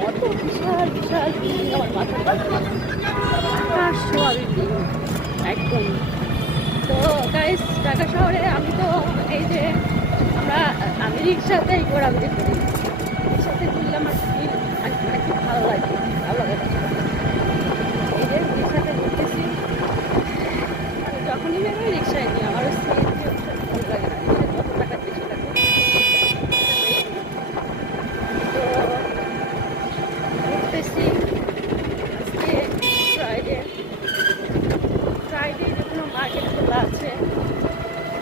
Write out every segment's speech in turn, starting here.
কত বিশাল বিশাল বিল্ডিং আমার মাথার কাছে, আকাশ ছোঁয়া বিল্ডিং একদম। তো গাইস, ঢাকা শহরে আমি তো এই যে আমি রিক্সাতেই ঘোরাঘুরি করি। রিক্সাতে ঘুরলে আমার ফিল মানে খুব ভালো লাগে, ভালো লাগে। এই যে রিক্সাতে ঘুরতেছি, মানে যখনই বেরোই রিক্সায় নিই, আমার সিএনজি ভালো লাগে না, রিক্সায় যত টাকা বেশি লাগে। তো ঘুরতেছি আজকে ফ্রাইডে, ফ্রাইডে যে কোনো মার্কেট খোলা আছে,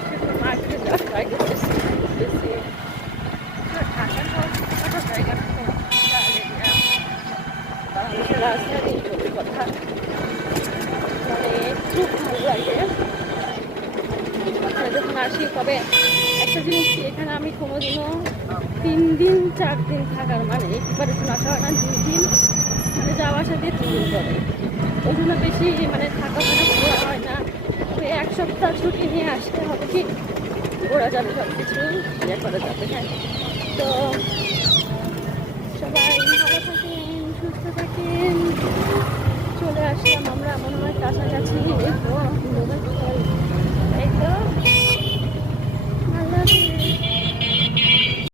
সেগুলো মার্কেটে যাওয়া ট্রাই করতেছি। ঘুরতেছি ঢাকা শহর ছোটখাটো জায়গা না, তো বাংলাদেশের রাজধানী সত্যি কথা মানে খুব ভালো লাগে যখন আসি। তবে একটা জিনিস কি, এখানে আমি কোনোদিনও 3 দিন 4 দিন থাকার মানে এই প্রিপারেশন আসা হয় না, 2 দিন মানে যাওয়ার সাথে 3 দিন পরে, ওই জন্য বেশি মানে থাকা হয় না, ঘোরা হয় না। তবে 1 সপ্তাহ ছুটি নিয়ে আসতে হবে, কি ঘোরা যাবে, সব কিছু ইয়ে করা যাবে। হ্যাঁ, তো